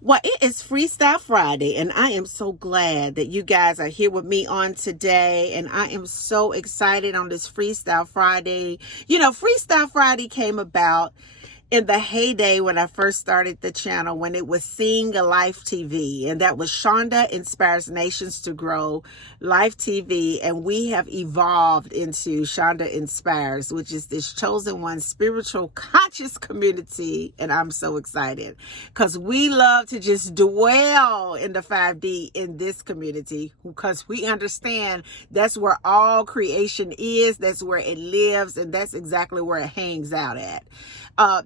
Well, it is Freestyle Friday, and I am so glad that you guys are here with me on today. And I am so excited on this Freestyle Friday. Freestyle Friday came about in the heyday when I first started the channel, when it was Seeing a Life TV, and that was Shonda Inspires Nations to Grow Life TV, and we have evolved into Shonda Inspires, which is this chosen one spiritual conscious community, and I'm so excited because we love to just dwell in the 5D in this community because we understand that's where all creation is, that's where it lives, and that's exactly where it hangs out at.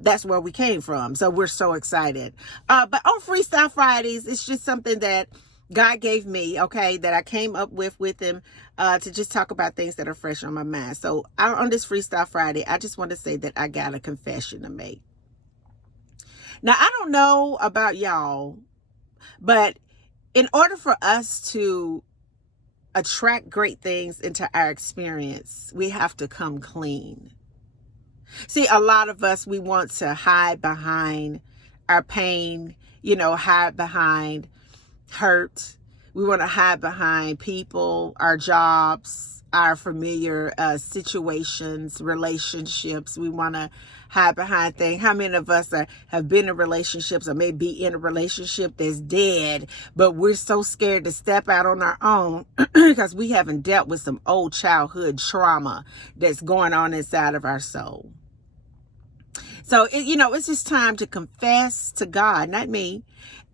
That's where we came from. So we're so excited. But on Freestyle Fridays, it's just something that God gave me, okay, that I came up with him to just talk about things that are fresh on my mind. So on this Freestyle Friday, I just want to say that I got a confession to make. Now, I don't know about y'all, but in order for us to attract great things into our experience, we have to come clean. See, a lot of us, we want to hide behind our pain, hide behind hurt. We want to hide behind people, our jobs, our familiar situations, relationships. We want to hide behind things. How many of us have been in relationships or may be in a relationship that's dead, but we're so scared to step out on our own because we haven't dealt with some old childhood trauma that's going on inside of our soul. So, it's just time to confess to God, not me,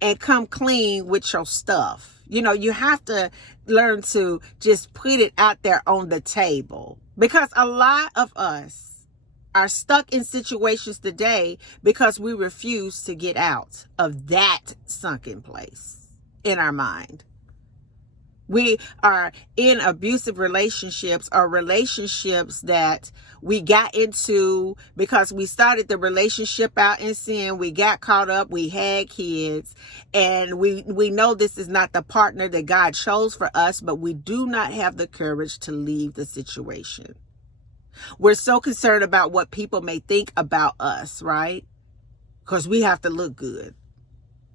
and come clean with your stuff. You have to learn to just put it out there on the table, because a lot of us are stuck in situations today because we refuse to get out of that sunken place in our mind. We are in abusive relationships or relationships that we got into because we started the relationship out in sin. We got caught up. We had kids, and we know this is not the partner that God chose for us, but we do not have the courage to leave the situation. We're so concerned about what people may think about us, right? Because we have to look good.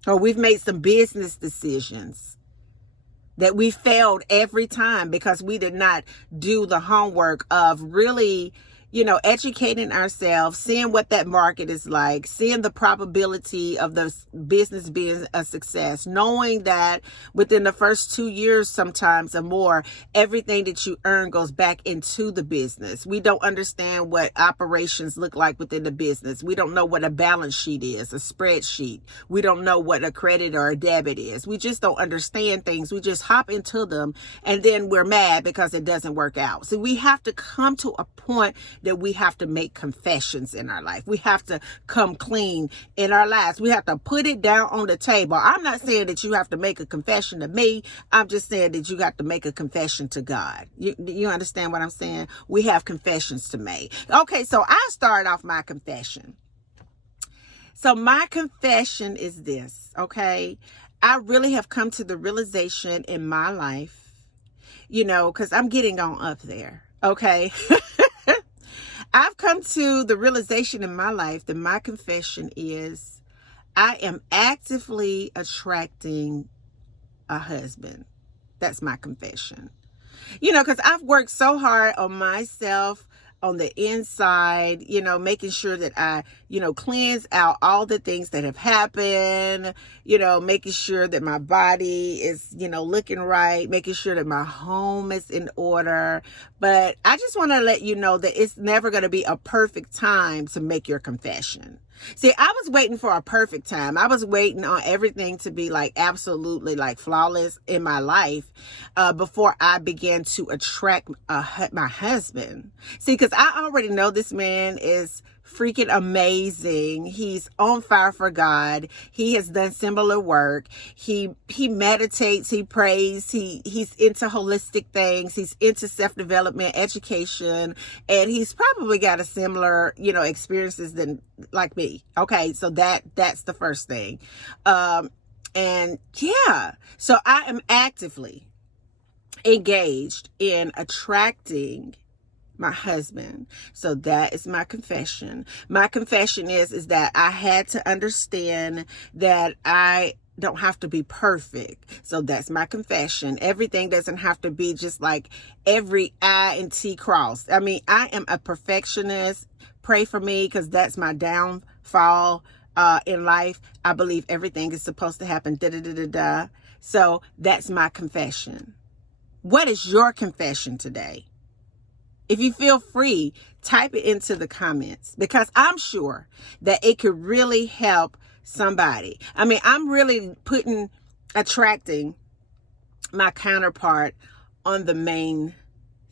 Or we've made some business decisions that we failed every time because we did not do the homework of really, educating ourselves, seeing what that market is like, seeing the probability of the business being a success, knowing that within the first 2 years, sometimes or more, everything that you earn goes back into the business. We don't understand what operations look like within the business. We don't know what a balance sheet is, a spreadsheet. We don't know what a credit or a debit is. We just don't understand things. We just hop into them, and then we're mad because it doesn't work out. So we have to come to a point that we have to make confessions in our life. We have to come clean in our lives. We have to put it down on the table. I'm not saying that you have to make a confession to me. I'm just saying that you got to make a confession to God. You understand what I'm saying? We have confessions to make. Okay, so I start off my confession. So my confession is this, okay? I really have come to the realization in my life, because I'm getting on up there, okay? I've come to the realization in my life that my confession is I am actively attracting a husband. That's my confession. Because I've worked so hard on myself on the inside, making sure that I, cleanse out all the things that have happened, making sure that my body is, looking right, making sure that my home is in order. But I just want to let you know that it's never going to be a perfect time to make your confession. See, I was waiting for a perfect time. I was waiting on everything to be like absolutely like flawless in my life before I began to attract my husband. See, because I already know this man is freaking amazing. He's on fire for God. He has done similar work. He meditates, he prays, he's into holistic things, he's into self-development, education, and he's probably got a similar, experiences than like me. Okay, so that's the first thing. And yeah, so I am actively engaged in attracting my husband. So that is my confession. My confession is that I had to understand that I don't have to be perfect. So that's my confession. Everything doesn't have to be just like every I and T crossed. I mean, I am a perfectionist. Pray for me, because that's my downfall in life. I believe everything is supposed to happen da da da da da. So that's my confession. What is your confession today? If you feel free, type it into the comments, because I'm sure that it could really help somebody. I mean, I'm really attracting my counterpart on the main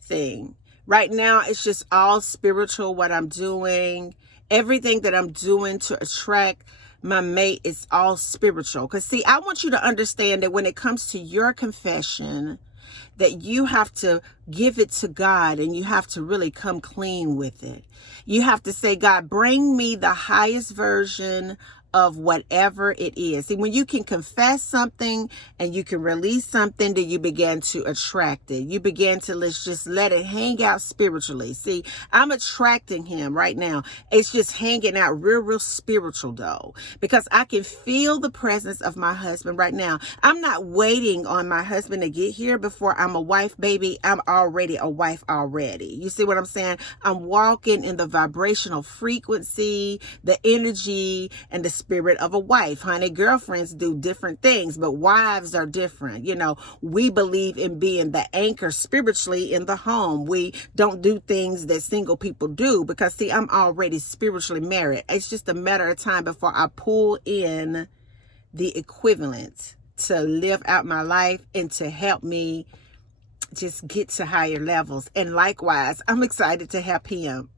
thing. Right now, it's just all spiritual, what I'm doing. Everything that I'm doing to attract my mate is all spiritual. Because see, I want you to understand that when it comes to your confession, that you have to give it to God, and you have to really come clean with it. You have to say, God, bring me the highest version of whatever it is. See, when you can confess something and you can release something, then you begin to attract it. You begin to just let it hang out spiritually. See, I'm attracting him right now. It's just hanging out real spiritual though, because I can feel the presence of my husband right now. I'm not waiting on my husband to get here before I'm a wife, baby. I'm already a wife already. You see what I'm saying? I'm walking in the vibrational frequency, the energy, and the spirit of a wife. Honey, girlfriends do different things, but wives are different. You know, we believe in being the anchor spiritually in the home. We don't do things that single people do, because see, I'm already spiritually married. It's just a matter of time before I pull in the equivalent to live out my life and to help me just get to higher levels. And likewise, I'm excited to help him.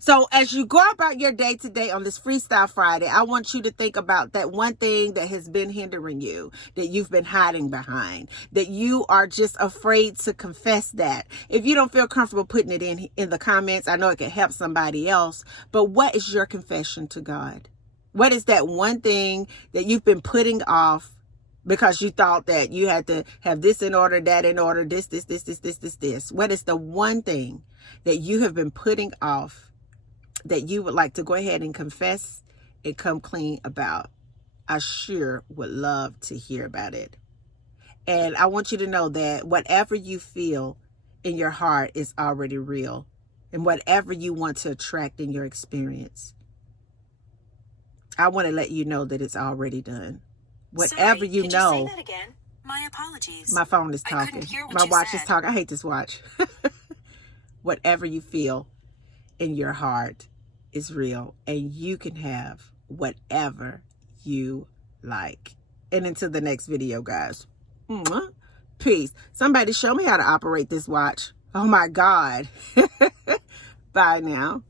So as you go about your day today on this Freestyle Friday, I want you to think about that one thing that has been hindering you, that you've been hiding behind, that you are just afraid to confess that. If you don't feel comfortable putting it in the comments, I know it can help somebody else, but what is your confession to God? What is that one thing that you've been putting off because you thought that you had to have this in order, that in order, this. What is the one thing that you have been putting off that you would like to go ahead and confess and come clean about? I sure would love to hear about it. And I want you to know that whatever you feel in your heart is already real. And whatever you want to attract in your experience, I want to let you know that it's already done. Whatever Sorry, you could know. you say that again? My apologies. My phone is talking. I couldn't hear what My you watch said. is talking. I hate this watch. Whatever you feel in your heart is real, and you can have whatever you like. And until the next video, guys. Peace. Somebody show me how to operate this watch. Oh my God. Bye now.